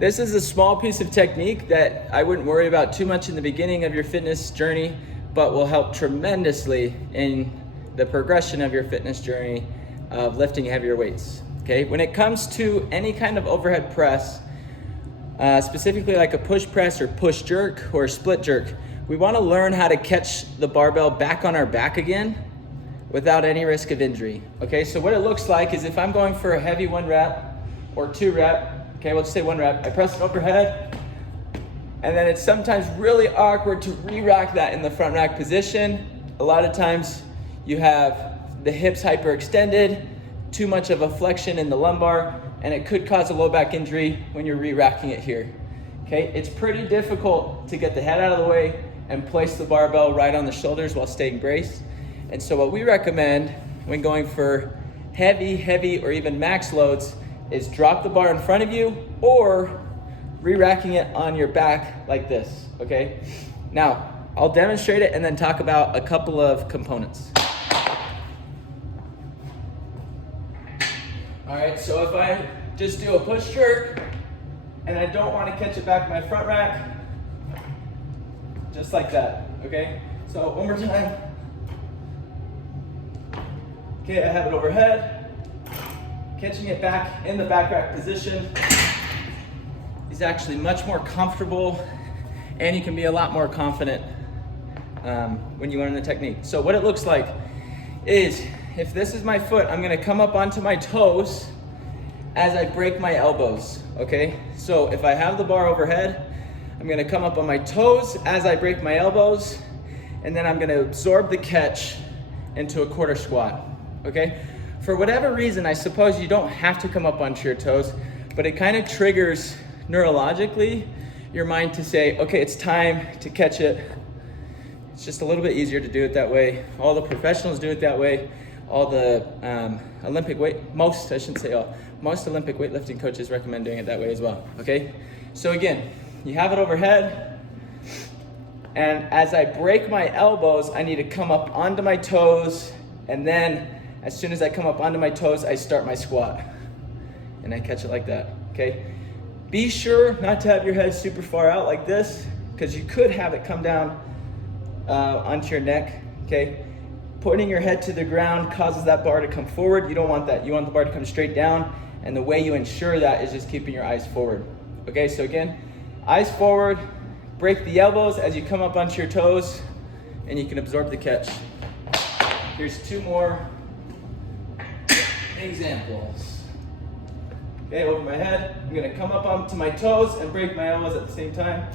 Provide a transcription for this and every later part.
This is a small piece of technique that I wouldn't worry about too much in the beginning of your fitness journey, but will help tremendously in the progression of your fitness journey of lifting heavier weights. Okay, when it comes to any kind of overhead press, specifically like a push press or push jerk or split jerk, we want to learn how to catch the barbell back on our back again without any risk of injury. Okay, so what it looks like is if I'm going for a heavy 1 rep or 2 rep, okay, we'll just say 1 rep, I press it overhead, and then it's sometimes really awkward to re-rack that in the front rack position. A lot of times you have the hips hyperextended, too much of a flexion in the lumbar, and it could cause a low back injury when you're re-racking it here. Okay, it's pretty difficult to get the head out of the way and place the barbell right on the shoulders while staying braced. And so what we recommend when going for heavy, or even max loads is drop the bar in front of you or re-racking it on your back like this, okay? Now, I'll demonstrate it and then talk about a couple of components. All right, so if I just do a push jerk and I don't want to catch it back in my front rack, just like that, okay? So one more time. Okay, I have it overhead. Catching it back in the back rack position is actually much more comfortable, and you can be a lot more confident when you learn the technique. So what it looks like is, if this is my foot, I'm gonna come up onto my toes as I break my elbows, okay? So if I have the bar overhead, I'm gonna come up on my toes as I break my elbows, and then I'm gonna absorb the catch into a quarter squat, okay? For whatever reason, I suppose you don't have to come up onto your toes, but it kind of triggers neurologically your mind to say, okay, it's time to catch it. It's just a little bit easier to do it that way. All the professionals do it that way. All the most Olympic weightlifting coaches recommend doing it that way as well, okay? So again, you have it overhead, and as I break my elbows, I need to come up onto my toes, and then as soon as I come up onto my toes, I start my squat, and I catch it like that, okay? Be sure not to have your head super far out like this, because you could have it come down onto your neck, okay? Putting your head to the ground causes that bar to come forward. You don't want that. You want the bar to come straight down, and the way you ensure that is just keeping your eyes forward. Okay, so again, eyes forward, break the elbows as you come up onto your toes, and you can absorb the catch. Here's 2 more examples. Okay, over my head, I'm gonna come up onto my toes and break my elbows at the same time.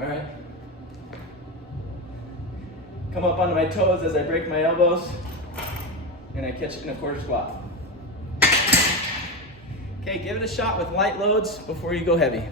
All right. Come up onto my toes as I break my elbows, and I catch it in a quarter squat. Okay, give it a shot with light loads before you go heavy.